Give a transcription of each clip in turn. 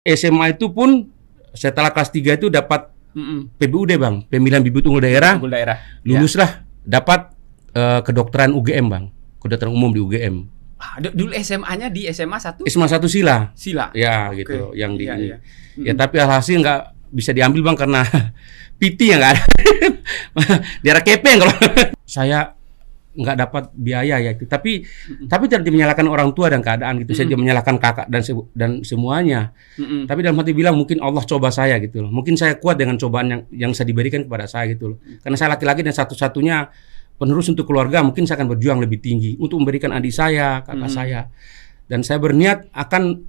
SMA itu pun setelah kelas 3 itu dapat PBUD Bang, Pemilihan Bibit Unggul Daerah. Luluslah, dapat kedokteran UGM Bang, kedokteran umum di UGM. Dulu SMA-nya di SMA 1? SMA 1 Sila. Sila. Ya, gitu. Yang di ini. Ya, tapi alhasil nggak bisa diambil Bang karena PT yang nggak ada. Daerah kepeng kalau saya nggak dapat biaya ya itu. Tapi tidak menyalahkan orang tua dan keadaan gitu. Saya tidak menyalahkan kakak dan semuanya. Tapi dalam hati bilang mungkin Allah coba saya gitu loh. Mungkin saya kuat dengan cobaan yang saya diberikan kepada saya gitu loh. Karena saya laki-laki dan satu-satunya penerus untuk keluarga, mungkin saya akan berjuang lebih tinggi untuk memberikan adik saya, kakak saya. Dan saya berniat akan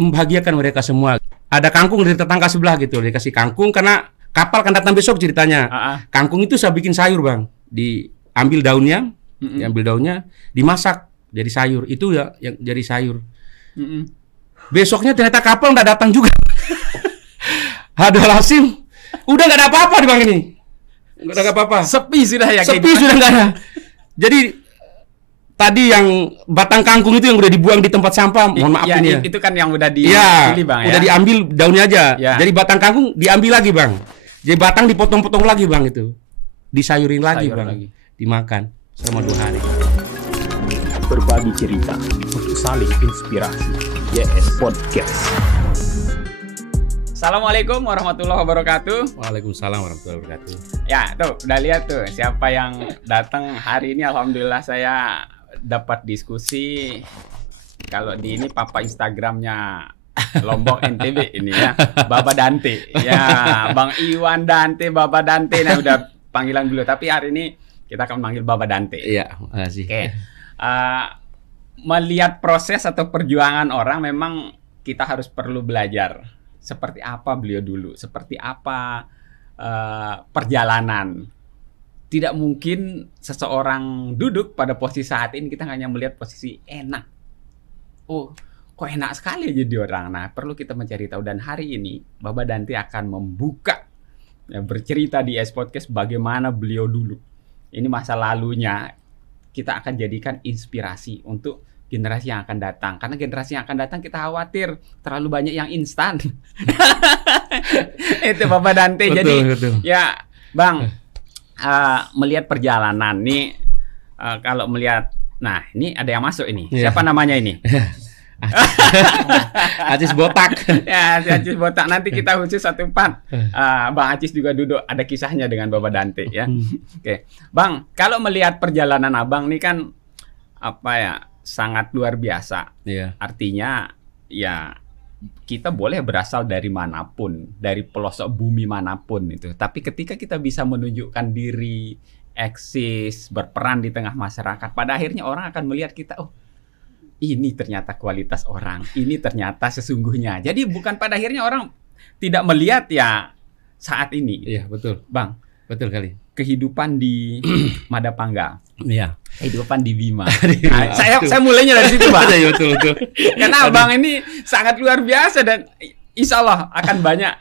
membahagiakan mereka semua. Ada kangkung dari tetangga sebelah gitu, dikasih kangkung karena kapal kan datang besok ceritanya. Kangkung itu saya bikin sayur Bang, diambil daunnya, dimasak jadi sayur. Itu ya yang jadi sayur. Besoknya ternyata kapal nggak datang juga. Aduh Lasim, udah nggak ada apa-apa di Bang ini. Nggak ada apa-apa. Sepi sudah ya. Sepi sudah nggak ada. Jadi tadi yang batang kangkung itu yang udah dibuang di tempat sampah, mohon maaf ini ya. Itu kan yang udah dipilih Bang ya. Udah diambil daunnya aja. Jadi batang kangkung diambil lagi Bang. Jadi batang dipotong-potong lagi Bang itu. Disayurin lagi Bang. Dimakan selama 2 hari. Berbagi cerita untuk saling inspirasi. YS Podcast. Assalamualaikum warahmatullahi wabarakatuh. Waalaikumsalam warahmatullahi wabarakatuh. Ya tuh, udah lihat tuh siapa yang datang hari ini. Alhamdulillah saya dapat diskusi. Kalau di ini papa Instagramnya Lombok NTB ini ya, Baba Dante. Ya, Bang Iwan Dante, Baba Dante. Nah udah panggilan beliau. Tapi hari ini kita akan manggil Baba Dante. Iya, makasih. Oke. Melihat proses atau perjuangan orang, memang kita harus perlu belajar. Seperti apa beliau dulu, seperti apa perjalanan. Tidak mungkin seseorang duduk pada posisi saat ini, kita hanya melihat posisi enak. Oh, kok enak sekali jadi orang. Nah, perlu kita mencari tahu. Dan hari ini, Baba Dante akan membuka, bercerita di YS Podcast bagaimana beliau dulu. Ini masa lalunya, kita akan jadikan inspirasi untuk generasi yang akan datang. Karena generasi yang akan datang kita khawatir terlalu banyak yang instan. Itu Baba Dante. Betul, jadi betul. Ya Bang, melihat perjalanan nih, kalau melihat, nah ini ada yang masuk ini. Siapa namanya ini? Acis Botak. Ya, Acis Botak. Nanti kita khusus satu part. Bang Acis juga duduk, ada kisahnya dengan Baba Dante ya. Oke, Bang, kalau melihat perjalanan Abang nih kan apa ya, sangat luar biasa. Artinya ya kita boleh berasal dari manapun, dari pelosok bumi manapun itu. Tapi ketika kita bisa menunjukkan diri, eksis, berperan di tengah masyarakat, pada akhirnya orang akan melihat kita, oh ini ternyata kualitas orang, ini ternyata sesungguhnya. Jadi bukan pada akhirnya orang tidak melihat ya saat ini. Iya, betul. Bang, betul kali. Kehidupan di Madapangga. Iya. Kehidupan di Bima. Nah, saya mulainya dari situ, Bang. Iya, betul. Karena Abang ini sangat luar biasa dan insya Allah akan banyak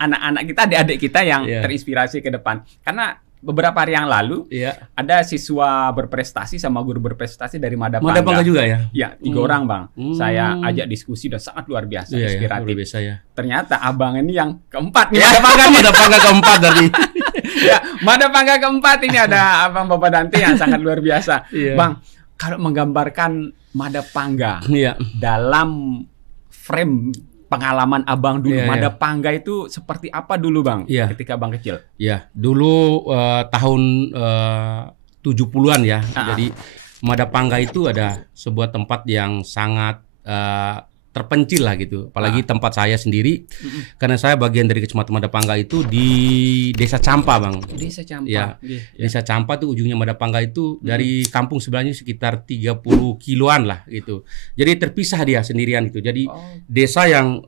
anak-anak kita, adik-adik kita yang terinspirasi ke depan. Karena beberapa hari yang lalu ada siswa berprestasi sama guru berprestasi dari Madapangga. Madapangga juga ya? Ya, 3 orang Bang. Saya ajak diskusi dan sangat luar biasa, inspiratif. Ternyata Abang ini yang keempat nih. Madapangga keempat dari. Ya, Madapangga keempat ini ada Abang Baba Dante yang sangat luar biasa. Bang, kalau menggambarkan Madapangga dalam frame pengalaman Abang dulu, Madapangga itu seperti apa dulu Bang ketika Abang kecil? Ya, dulu tahun 70-an ya. Jadi Madapangga itu ada sebuah tempat yang sangat terpencil lah gitu. Apalagi tempat saya sendiri. Karena saya bagian dari Kecamatan Madapangga itu di Desa Campa, Bang. Desa Campa. Ya. Desa Campa tuh ujungnya Madapangga itu dari kampung sebelahnya sekitar 30 kiloan lah gitu. Jadi terpisah dia sendirian gitu. Jadi desa yang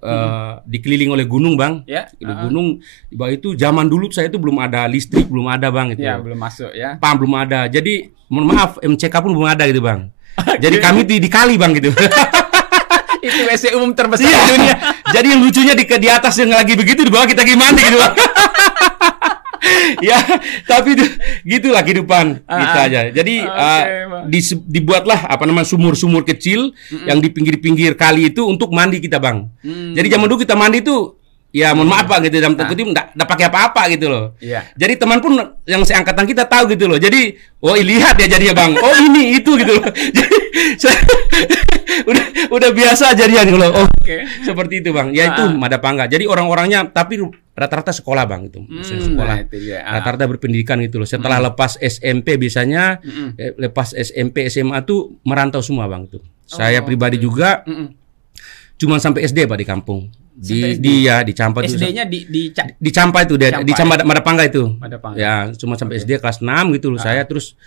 dikelilingi oleh gunung, Bang. Gunung di bawah itu zaman dulu saya itu belum ada listrik, belum ada, Bang gitu. Ya, belum masuk ya. PAM belum ada. Jadi mohon maaf MCK pun belum ada gitu, Bang. Jadi kami di kali, Bang gitu. Itu WC umum terbesar di dunia. Jadi yang lucunya di atas yang lagi begitu, di bawah kita gimana gitu, Bang. Ya, tapi gitulah kehidupan kita aja. Jadi dibuatlah sumur-sumur kecil yang di pinggir-pinggir kali itu untuk mandi kita, Bang. Jadi zaman dulu kita mandi itu ya mohon maaf Pak gitu, dalam tanda kutip enggak pakai apa-apa gitu loh. Jadi teman pun yang seangkatan kita tahu gitu loh. Jadi lihat ya jadinya, Bang. Oh ini itu gitu loh. Jadi udah biasa jadinya gitu loh. Seperti itu, Bang. Ya itu Madapangga. Jadi orang-orangnya tapi rata-rata sekolah, Bang, itu. Sekolah. Rata-rata berpendidikan gitu loh. Setelah lepas SMP biasanya lepas SMP SMA tuh merantau semua, Bang, tuh. Saya pribadi juga cuma sampai SD, Pak, di kampung. Di Campa itu. SD-nya di Campa itu, di Campa Madapangga itu. Madapangga. Ya, cuma sampai SD kelas 6 gitu loh. Saya terus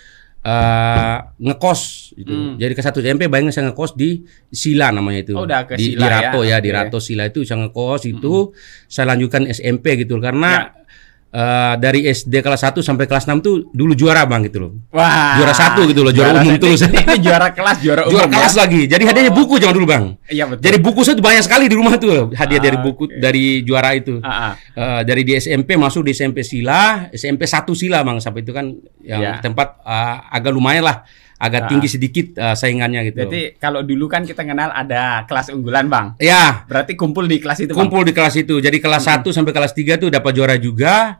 ngekos gitu. Jadi ke 1 SMP bayangin saya ngekos di Sila namanya itu. Udah ke di Sila Rato ya, di Rato Sila itu saya ngekos itu. Saya lanjutkan SMP gitu karena dari SD kelas 1 sampai kelas 6 tuh dulu juara, Bang, gitu loh. Wah. Juara 1 gitu loh, juara umum terus. Ini juara kelas, juara umum. Juara kelas lagi. Jadi hadiahnya buku zaman dulu, Bang. Iya, betul. Jadi buku saya tuh banyak sekali di rumah tuh hadiah dari buku dari juara itu. Dari di SMP masuk di SMP Sila, SMP 1 Sila, Bang, sampai itu kan yang tempat agak lumayan lah. Agak tinggi sedikit saingannya gitu. Jadi kalau dulu kan kita kenal ada kelas unggulan, Bang. Ya. Berarti kumpul di kelas itu, Bang. Kumpul di kelas itu. Jadi kelas 1 sampai kelas 3 tuh dapat juara juga.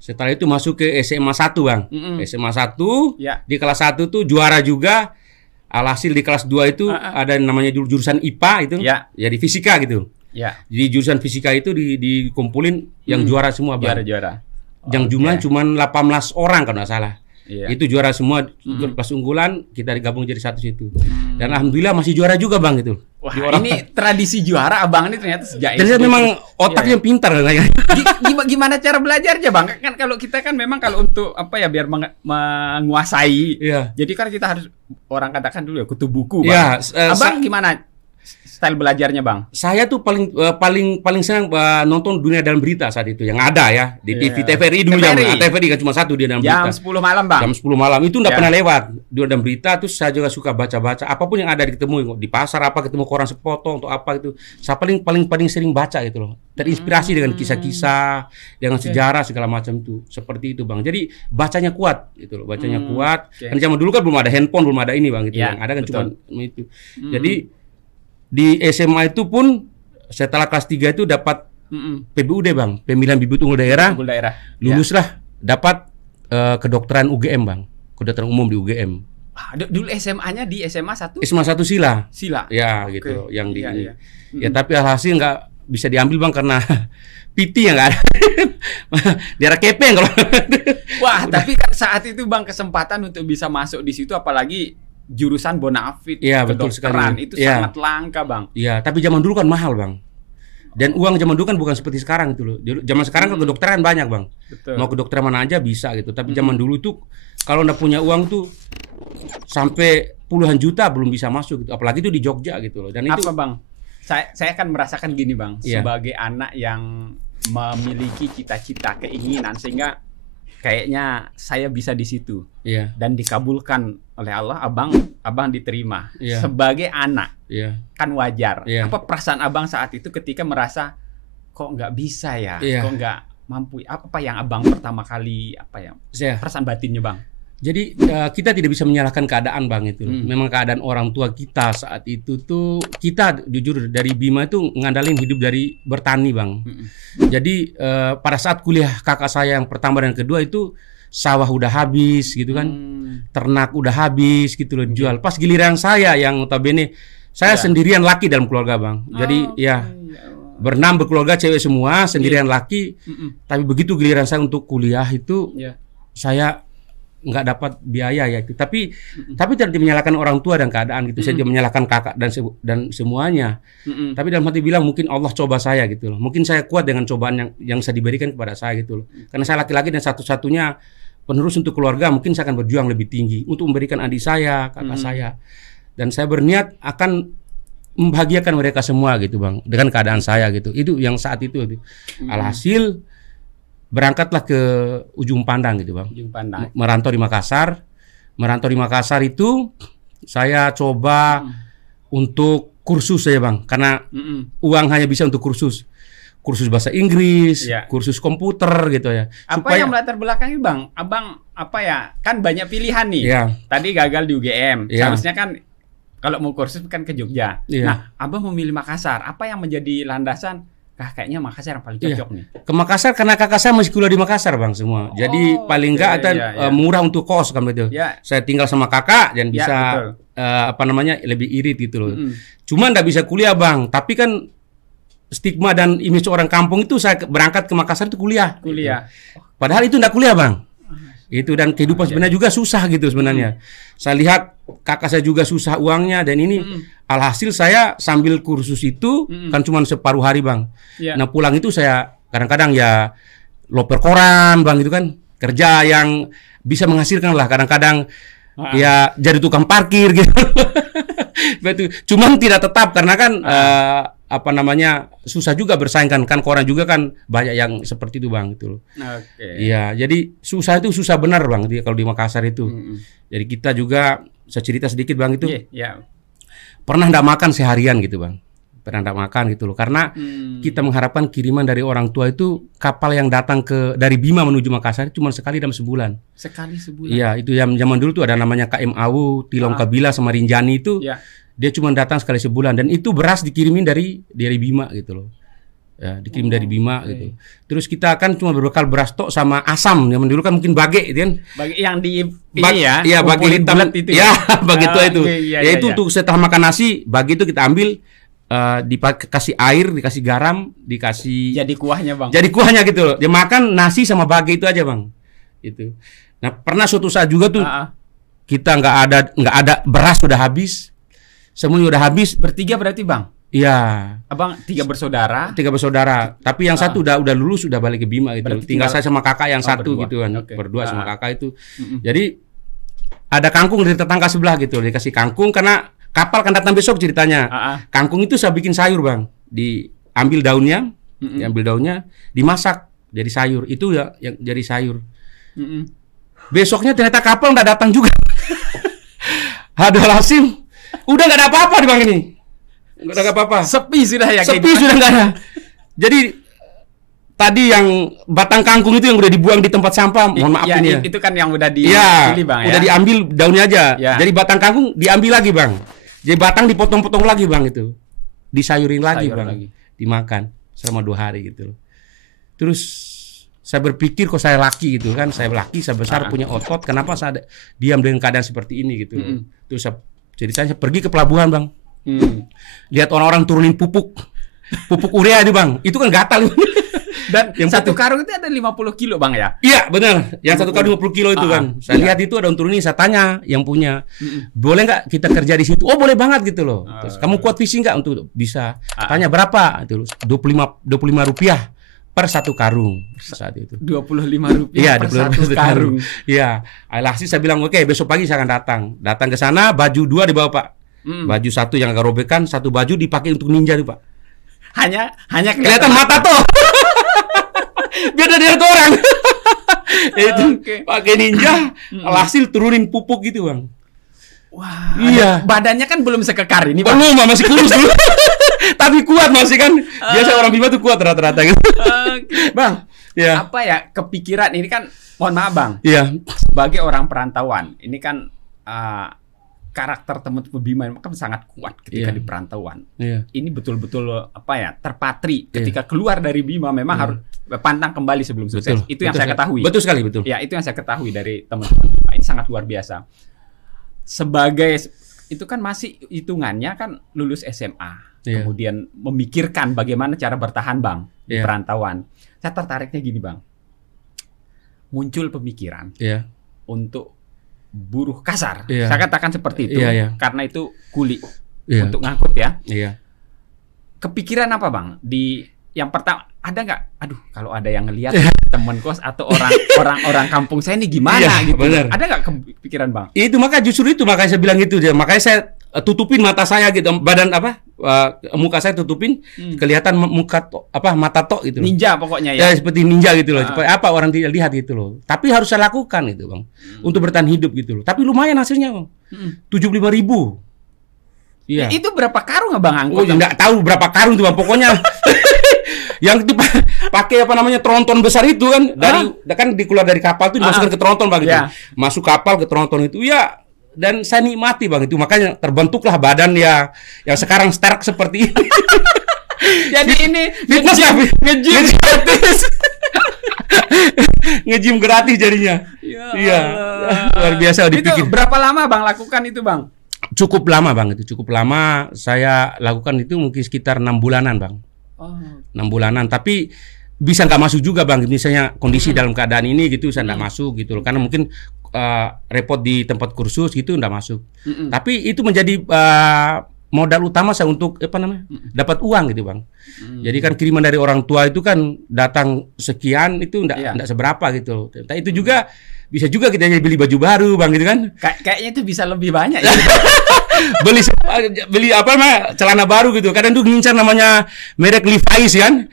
Setelah itu masuk ke SMA 1, Bang. SMA 1 di kelas 1 tuh juara juga. Alhasil di kelas 2 itu ada namanya jurusan IPA itu. Ya di fisika gitu. Jadi jurusan fisika itu dikumpulin yang juara semua, Bang. Juara-juara. Yang jumlahnya cuma 18 orang kalau nggak salah. Itu juara semua kelas unggulan, kita digabung jadi satu situ. Dan alhamdulillah masih juara juga, Bang, gitu. Wah, ini tradisi juara Abang ini ternyata sejak SD. Memang otaknya pintar kayaknya. Gimana cara belajarnya, Bang? Kan kalau kita kan memang kalau untuk biar menguasai. Jadi kan kita harus orang katakan dulu ya kutu buku, Bang. Abang gimana style belajarnya, Bang? Saya tuh paling senang nonton Dunia Dalam Berita saat itu yang ada ya di TV TVRI dulu. TVRI kan cuma satu Dunia Dalam Berita. Jam 10 malam, Bang. Jam 10 malam itu enggak pernah lewat Dunia Dalam Berita. Terus saya juga suka baca-baca apapun yang ada ketemu di pasar ketemu koran sepotong atau apa gitu. Saya paling sering baca gitu loh. Terinspirasi dengan kisah-kisah, dengan sejarah segala macam itu. Seperti itu, Bang. Jadi bacanya kuat gitu loh. Bacanya kuat. Kan zaman dulu kan belum ada handphone, belum ada ini, Bang, gitu. Yang ada kan cuma itu. Jadi di SMA itu pun setelah kelas 3 itu dapat PBUD, Bang, Pemilihan Bibit Unggul Daerah. Luluslah dapat kedokteran UGM, Bang. Kedokteran umum di UGM. Dulu SMA-nya di SMA 1? SMA 1 Sila. Ya, gitu. Yang di ini. Ya, tapi alhasil nggak bisa diambil, Bang, karena PT yang nggak ada. Daerah kepeng kalau. Wah, tapi kan saat itu, Bang, kesempatan untuk bisa masuk di situ apalagi jurusan bonafit kedokteran itu sangat langka, Bang. Iya, tapi zaman dulu kan mahal, Bang. Dan uang zaman dulu kan bukan seperti sekarang gitu loh. Zaman sekarang kan kedokteran banyak, Bang. Mau kedokteran mana aja bisa gitu. Tapi zaman dulu tuh kalau nggak punya uang tuh sampai puluhan juta belum bisa masuk gitu. Apalagi itu di Jogja gitu loh. Dan itu Bang? Saya kan merasakan gini, Bang. Sebagai anak yang memiliki cita-cita, keinginan sehingga kayaknya saya bisa di situ dan dikabulkan oleh Allah. Abang diterima sebagai anak, kan wajar. Apa perasaan Abang saat itu ketika merasa kok nggak bisa ya, kok nggak mampu? Apa yang Abang pertama kali perasaan batinnya, Bang? Jadi kita tidak bisa menyalahkan keadaan, Bang, itu. Memang keadaan orang tua kita saat itu tuh, kita jujur dari Bima itu ngandalin hidup dari bertani, Bang. Jadi pada saat kuliah kakak saya yang pertama dan kedua itu sawah udah habis gitu kan, ternak udah habis gitu loh, jual. Pas giliran saya yang notabene saya sendirian laki dalam keluarga, Bang. Jadi berenam berkeluarga cewek semua, sendirian laki. Tapi begitu giliran saya untuk kuliah itu saya nggak dapat biaya ya itu. Tapi tidak menyalahkan orang tua dan keadaan gitu. Saya tidak menyalahkan kakak dan semuanya. Tapi dalam hati bilang mungkin Allah coba saya gitu loh. Mungkin saya kuat dengan cobaan yang saya diberikan kepada saya gitu loh. Karena saya laki-laki dan satu-satunya penerus untuk keluarga, mungkin saya akan berjuang lebih tinggi untuk memberikan adik saya, kakak saya. Dan saya berniat akan membahagiakan mereka semua gitu, Bang, dengan keadaan saya gitu. Itu yang saat itu. Alhasil berangkatlah ke Ujung Pandang gitu, Bang. Ujung Pandang. Merantau di Makassar. Merantau di Makassar itu saya coba untuk kursus saja, Bang, karena uang hanya bisa untuk kursus. kursus bahasa Inggris, Ya. kursus komputer gitu ya. Apa yang melatar belakangi Bang? Abang apa ya? Kan banyak pilihan nih. Ya. Tadi gagal di UGM. Ya. Seharusnya kan kalau mau kursus kan ke Jogja. Ya. Nah, Abang memilih Makassar. Apa yang menjadi landasan? Kayaknya Makassar yang paling cocok nih. Ke Makassar karena kakak saya masih kuliah di Makassar Bang semua. Jadi paling enggak ada murah untuk kos kan begitu. Ya. Saya tinggal sama kakak dan bisa lebih irit gitu loh. Cuma enggak bisa kuliah Bang, tapi kan stigma dan image orang kampung itu saya berangkat ke Makassar itu kuliah. Gitu. Padahal itu enggak kuliah Bang. Itu dan kehidupan sebenarnya juga susah gitu sebenarnya. Saya lihat kakak saya juga susah uangnya dan ini alhasil saya sambil kursus itu kan cuma separuh hari Bang. Nah pulang itu saya kadang-kadang ya loper koran Bang itu kan kerja yang bisa menghasilkan lah kadang-kadang ya jadi tukang parkir gitu. Betul. Cuman tidak tetap karena kan susah juga bersaing kan koran juga kan banyak yang seperti itu Bang itu loh. Iya, jadi susah itu susah benar Bang kalau di Makassar itu. Jadi kita juga saya cerita sedikit Bang itu. Pernah enggak makan seharian gitu Bang. Pernah enggak makan gitu loh karena kita mengharapkan kiriman dari orang tua itu kapal yang datang dari Bima menuju Makassar cuma sekali dalam sebulan. Sekali sebulan. Iya, itu yang zaman dulu tuh ada namanya KM Awu, Tilong Kabila sama Rinjani itu. Dia cuma datang sekali sebulan dan itu beras dikirimin dari Bima gitu loh. Ya, dikirim dari Bima gitu. Terus kita kan cuma berbekal beras tok sama asam. Zaman dulu kan mungkin bage gitu kan. Bage yang di iya, bage hitam itu. Ya, bage tua itu. Ya itu untuk setelah makan nasi, bage itu kita ambil dikasih air, dikasih garam, dikasih jadi kuahnya Bang. Jadi kuahnya gitu loh. Dia makan nasi sama bage itu aja Bang. Itu. Nah, pernah suatu saat juga tuh kita nggak ada beras sudah habis. Semuanya udah habis. Bertiga berarti Bang? Iya. Abang tiga bersaudara. Tapi yang satu udah lulus sudah balik ke Bima gitu. Tinggal saya sama kakak yang satu berdua. gitu kan. Berdua sama kakak itu. Jadi ada kangkung dari tetangga sebelah gitu. Dikasih kangkung karena kapal kan datang besok ceritanya. Kangkung itu saya bikin sayur Bang. Diambil daunnya, dimasak jadi sayur. Itu ya yang jadi sayur. Besoknya ternyata kapal nggak datang juga. Aduh Lasim. Udah nggak ada apa-apa di Bang ini. Nggak ada apa-apa. Sepi sudah ya. Sepi sudah nggak ada. Jadi tadi yang batang kangkung itu yang udah dibuang di tempat sampah. Mohon maaf ini ya. Itu kan yang udah dipilih Bang ya. Udah diambil daunnya aja. Jadi batang kangkung diambil lagi Bang. Jadi batang dipotong-potong lagi Bang itu. Disayurin lagi Bang. Dimakan selama 2 hari gitu loh. Terus saya berpikir kok saya laki gitu kan. Saya laki, saya besar punya otot. Kenapa saya diam dengan keadaan seperti ini gitu. Terus ceritanya saya pergi ke pelabuhan Bang. Lihat orang-orang turunin pupuk urea itu Bang. Itu kan gatal. Dan yang satu karung itu ada 50 kilo Bang ya? Iya benar. Yang satu karung 50 kilo itu kan. Saya lihat itu ada turunin. Saya tanya yang punya, boleh nggak kita kerja di situ? Oh boleh banget gitu loh. Terus kamu kuat visi nggak untuk bisa? Tanya berapa? Itu 25 rupiah per satu karung saat itu. 25 rupiah per satu karung. Iya. Alhasil saya bilang oke, besok pagi saya akan datang. Datang ke sana, baju 2 dibawa Pak. Baju 1 yang agak robekan, 1 baju dipakai untuk ninja tuh Pak. Hanya kelihatan mata tuh. Biar ada lihat orang. Itu pakai ninja, alhasil turunin pupuk gitu Bang. Wah. Iya. Badannya kan belum sekekar ini Bang. Belum, masih kurus dulu. Tapi kuat masih kan. Biasa orang Bima tuh kuat rata-rata gitu. Bang, ya. Apa ya kepikiran ini kan, mohon maaf Bang. Iya. Sebagai orang perantauan, ini kan karakter teman-teman Bima kan sangat kuat ketika di perantauan. Ini betul-betul terpatri ketika keluar dari Bima memang harus pantang kembali sebelum sukses. Itu yang saya ketahui. Betul sekali, betul. Ya, itu yang saya ketahui dari teman-teman Bima. Ini sangat luar biasa. Sebagai itu kan masih hitungannya kan lulus SMA. Kemudian memikirkan bagaimana cara bertahan Bang di perantauan. Saya tertariknya gini Bang. Muncul pemikiran untuk buruh kasar. Saya katakan seperti itu karena itu kuli untuk ngangkut ya. Kepikiran apa Bang? Di yang pertama ada nggak? Aduh, kalau ada yang ngelihat teman kos atau orang kampung saya ini gimana gitu. Bener. Ada nggak kepikiran Bang? Itu makanya saya bilang gitu dia. Makanya saya tutupin mata saya gitu, badan muka saya tutupin, kelihatan mata tok gitu. Ninja pokoknya ya. Ya seperti ninja gitu loh. Supaya orang tidak lihat gitu loh. Tapi harus saya lakukan gitu Bang. Untuk bertahan hidup gitu loh. Tapi lumayan hasilnya Bang. 75.000. Iya. Itu berapa karung Abang angkut? Oh, enggak tahu berapa karung tuh Bang. Pokoknya Yang pakai apa namanya tronton besar itu kan kan dikeluar dari kapal tuh dimasukkan ke tronton Bang itu. Masuk kapal ke tronton itu ya, dan saya nikmati Bang itu, makanya terbentuklah badan ya yang sekarang stark seperti ini. Jadi ini nge-gym gratis. Nge-gym gratis jadinya. Iya. Luar biasa Itu dipikir. berapa lama Bang lakukan itu Bang? Cukup lama Bang itu, cukup lama. Saya lakukan itu mungkin sekitar 6 bulanan Bang. 6 bulanan, tapi bisa nggak masuk juga Bang. Misalnya kondisi dalam keadaan ini gitu saya nggak masuk gitu loh. Karena mungkin repot di tempat kursus gitu nggak masuk. Tapi itu menjadi modal utama saya untuk apa namanya dapat uang gitu Bang. Jadi kan kiriman dari orang tua itu kan datang sekian itu nggak seberapa gitu. Tapi itu juga bisa juga kita beli baju baru Bang gitu kan. Kayaknya itu bisa lebih banyak ya. beli apa mah celana baru gitu. Kadang tuh ngincar namanya merek Levi's kan.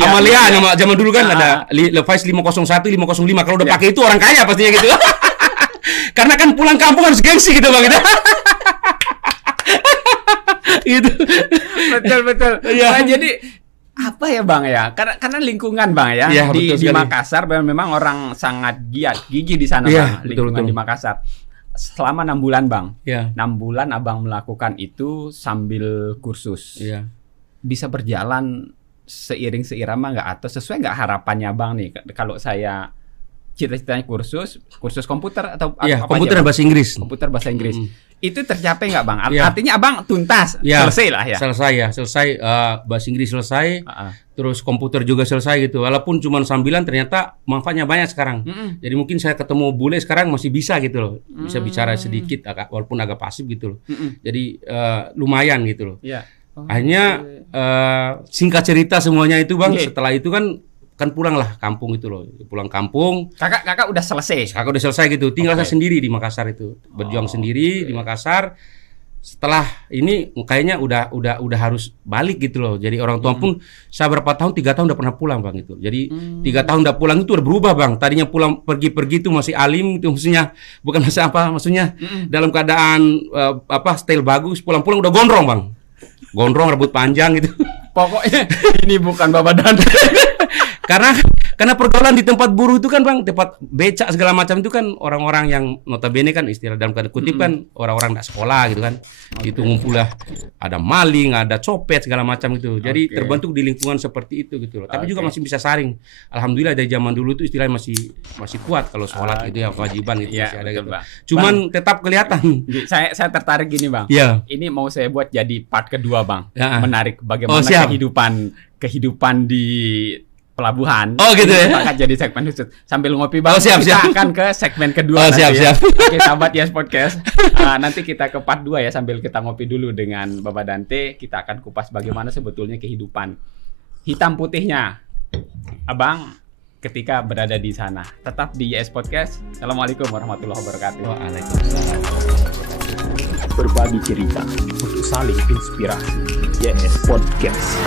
Amalia nama zaman dulu kan ada Levi's 501, 505. Kalau udah pakai itu orang kaya pastinya gitu. Karena kan pulang kampung harus gengsi gitu Bang gitu. Gitu. Betul. Nah, jadi apa ya Bang ya? Karena lingkungan Bang ya, di Makassar memang orang sangat gigih di sana Bang, lingkungan di Makassar. Selama 6 bulan Bang. 6 bulan Abang melakukan itu sambil kursus. Bisa berjalan seiring-seirama nggak, atau sesuai nggak harapannya Bang nih? Kalau saya cita-citanya kursus komputer atau apa komputer aja, bahasa Inggris. Komputer bahasa Inggris. Itu tercapai nggak Bang? Artinya Abang tuntas, selesai lah ya. Selesai bahasa Inggris selesai. Terus komputer juga selesai gitu. Walaupun cuma sambilan ternyata manfaatnya banyak sekarang. Jadi mungkin saya ketemu bule sekarang masih bisa gitu loh. Bisa bicara sedikit walaupun agak pasif gitu loh. Jadi lumayan gitu loh. Akhirnya singkat cerita semuanya itu Bang, setelah itu kan pulanglah kampung itu loh. Pulang kampung. Kakak udah selesai. Kakak udah selesai gitu. Tinggal saya sendiri di Makassar itu. Berjuang sendiri di Makassar. Setelah ini kayaknya udah harus balik gitu loh. Jadi orang tua pun saya berapa tahun, 3 tahun udah pernah pulang Bang itu. Jadi 3 tahun udah pulang itu udah berubah Bang. Tadinya pulang pergi-pergi itu masih alim itu, maksudnya bukan maksudnya dalam keadaan style bagus, pulang-pulang udah gondrong Bang. Gondrong, rambut panjang gitu. Pokoknya ini bukan Bapak Dante. Karena pergaulan di tempat buruh itu kan Bang, tempat becak segala macam itu kan orang-orang yang notabene kan istilah dalam tanda kutip kan orang-orang nggak sekolah gitu kan. Itu ngumpul lah, ada maling, ada copet segala macam gitu. Jadi terbentuk di lingkungan seperti itu gitu loh. Tapi juga masih bisa saring. Alhamdulillah dari zaman dulu itu istilahnya masih kuat kalau sholat gitu ya, kewajiban itu masih ada gitu. Cuman tetap kelihatan. Saya tertarik gini Bang. Ini mau saya buat jadi part kedua Bang. Menarik bagaimana kehidupan di pelabuhan. Gitu ya. Akan jadi segmen khusus. Sambil ngopi Bang, siap. kita akan ke segmen kedua nanti. Siap. Oke, sahabat Yes Podcast. Nanti kita ke part 2 ya, sambil kita ngopi dulu dengan Bapak Dante. Kita akan kupas bagaimana sebetulnya kehidupan hitam putihnya Abang ketika berada di sana. Tetap di Yes Podcast. Assalamualaikum warahmatullahi wabarakatuh. Waalaikumsalam. Berbagi cerita untuk saling inspirasi. Yes Podcast.